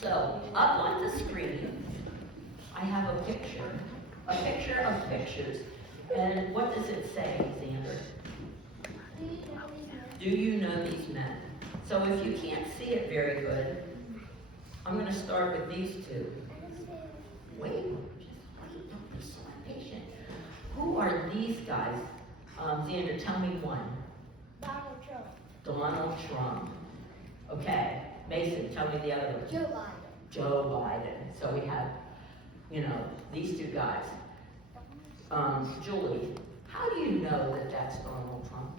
So, up on the screen, I have a picture of pictures. And what does it say, Xander? Do you know these men? So if you can't see it very good, I'm going to start with these two. Wait, just wait, don't be so impatient. Who are these guys? Xander, tell me one. Donald Trump. Donald Trump. Okay. Mason, tell me the other one. Joe Biden. Joe Biden. So we have, these two guys. Julie, how do you know that that's Donald Trump?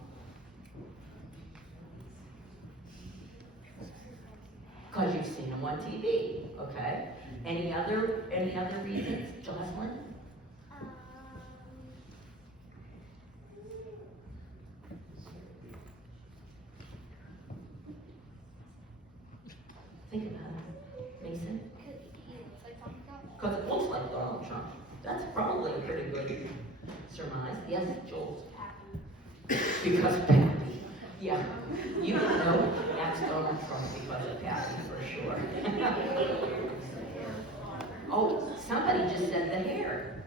Because you've seen him on TV, okay? Any other reasons, Jocelyn? Think about it, Mason. Because it looks like Donald Trump. That's probably a pretty good surmise. Yes, Joel. Because of Pappy. Yeah. You know that's Donald Trump because of Pappy for sure. Oh, somebody just said the hair.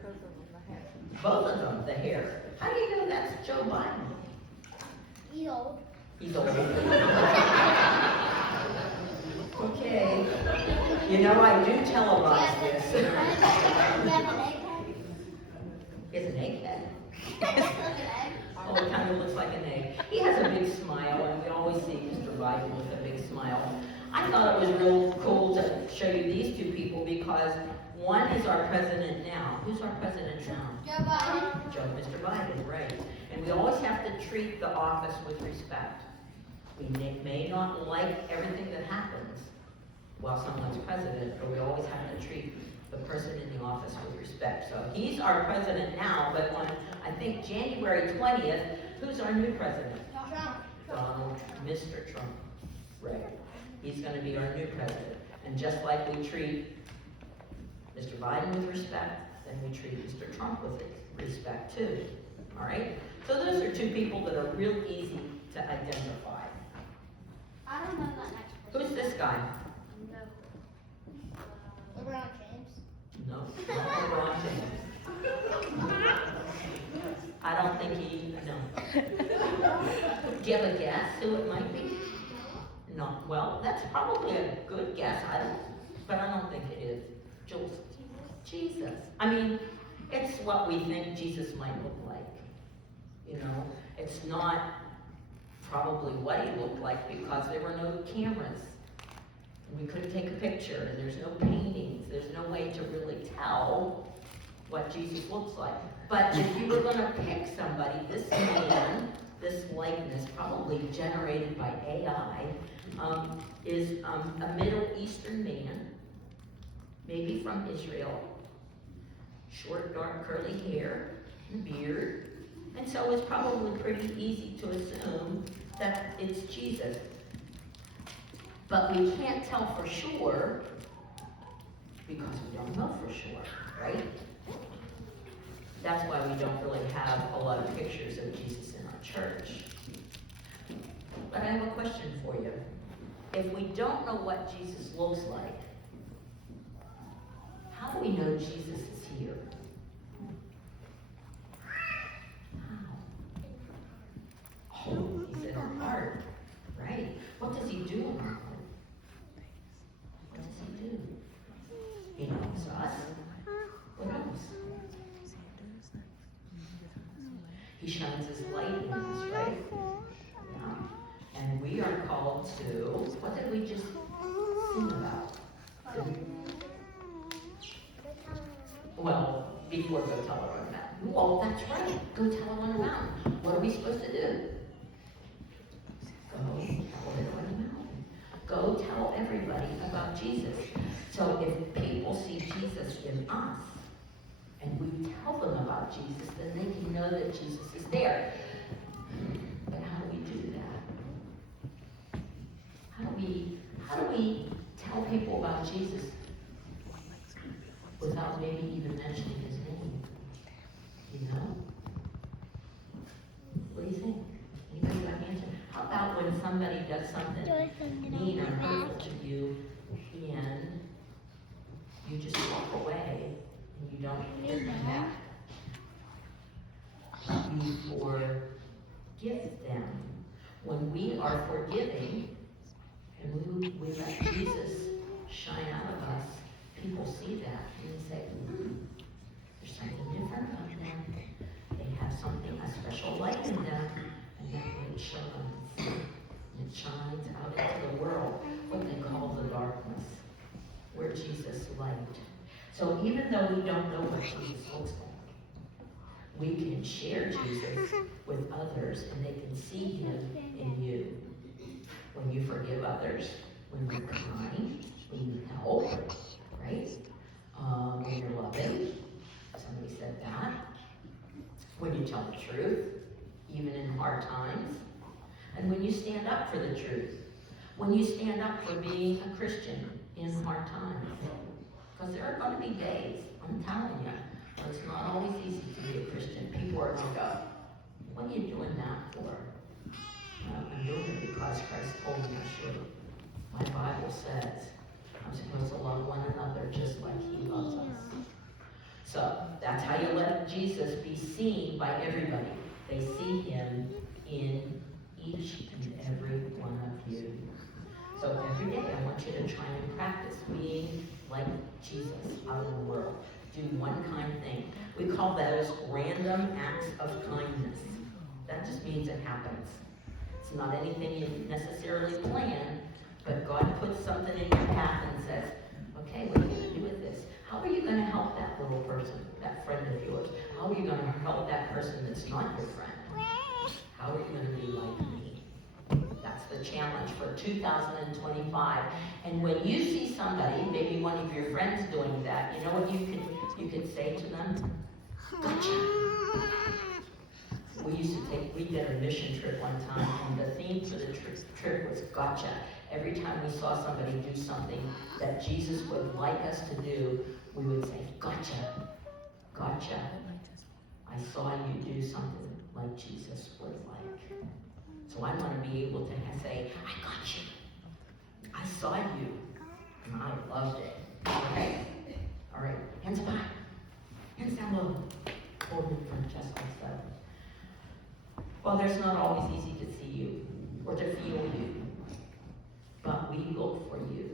Both of them, the hair. How do you know that's Joe Biden? He's old. He's old. Okay. I do televise this. He has an egg. He has an egghead. Look at egg. Oh, it kind of looks like an egg. He has a big smile, and we always see Mr. Biden with a big smile. I thought it was real cool to show you these two people because one is our president now. Who's our president now? Joe Biden. Mr. Biden, right. And we always have to treat the office with respect. We may not like everything that happens while someone's president, but we always have to treat the person in the office with respect. So he's our president now, but on, I think, January 20th, who's our new president? Trump. Mr. Trump. Right. He's going to be our new president. And just like we treat Mr. Biden with respect, then we treat Mr. Trump with respect too. All right? So those are two people that are real easy to identify. I don't know that next person. Who's this guy? No. LeBron James. No, not LeBron James. I don't think no. Do you have a guess who it might be? No. Well, that's probably a good guess. But I don't think it is. Jules. Jesus. I mean, it's what we think Jesus might look like. It's not probably what he looked like because there were no cameras. We couldn't take a picture, and there's no paintings. There's no way to really tell what Jesus looks like. But if you were going to pick somebody, this man, this likeness, probably generated by AI, is a Middle Eastern man, maybe from Israel, short, dark, curly hair, and beard. And so it's probably pretty easy to assume that it's Jesus. But we can't tell for sure because we don't know for sure, right? That's why we don't really have a lot of pictures of Jesus in our church. But I have a question for you. If we don't know what Jesus looks like, how do we know Jesus is here? How? Oh, he's in our heart, right? What does he do in our heart? What does he do? He knows us. What else? He shines his light in us, right? Yeah. And we are called to, what did we just sing about? Well, before go tell it on the mountain. Well, that's right. Go tell it on the mountain. What are we supposed to do? Go tell it on the mountain. Go tell everybody about Jesus. So if people see Jesus in us, and we tell them about Jesus, then they can know that Jesus is there. But how do we do that? How do we tell people about Jesus without maybe even mentioning his name? What do you think? Anybody got an answer? How about when somebody does something mean or hurtful to you, and shine out of us, people see that and they say, there's something different about them. They have something, a special light in them, and that light shines. And it shines out into the world, what they call the darkness, where Jesus light. So even though we don't know what Jesus looks like, we can share Jesus with others and they can see him in you. When you forgive others, when you're kind, when you help, right? When you're loving, somebody said that. When you tell the truth, even in hard times. And when you stand up for the truth. When you stand up for being a Christian in hard times. Because there are going to be days, I'm telling you, when it's not always easy to be a Christian. People are going to go, what are you doing that for? I'm doing it because Christ told me I should. My Bible says I'm supposed to love one another just like he loves us. So that's how you let Jesus be seen by everybody. They see him in each and every one of you. So every day I want you to try and practice being like Jesus out in the world. Do one kind thing. We call those random acts of kindness. That just means it happens. It's not anything you necessarily plan, but God puts something in your path and says, okay, what are you going to do with this? How are you going to help that little person, that friend of yours? How are you going to help that person that's not your friend? How are you going to be like me? That's the challenge for 2025. And when you see somebody, maybe one of your friends doing that, you know what you could say to them? Gotcha. We did a mission trip one time, and the theme for the trip was gotcha. Every time we saw somebody do something that Jesus would like us to do, we would say, gotcha, gotcha. I saw you do something like Jesus would like. So I want to be able to say, I got you. I saw you, and I loved it. Okay? All right, hands up high. Hands down low. Hold in front, just like so. Well, there's not always easy to see you or to feel you, but we look for you.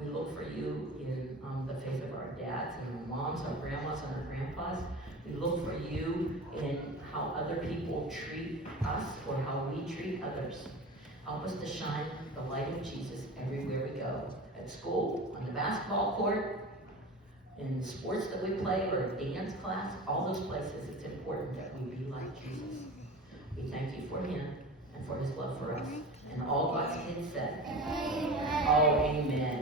We look for you in the face of our dads and our moms, our grandmas, and our grandpas. We look for you in how other people treat us or how we treat others. Help us to shine the light of Jesus everywhere we go. At school, on the basketball court, in the sports that we play, or a dance class, all those places, it's important that we be like Jesus. We thank you for him and for his love for us. And all God's kids said, oh, amen.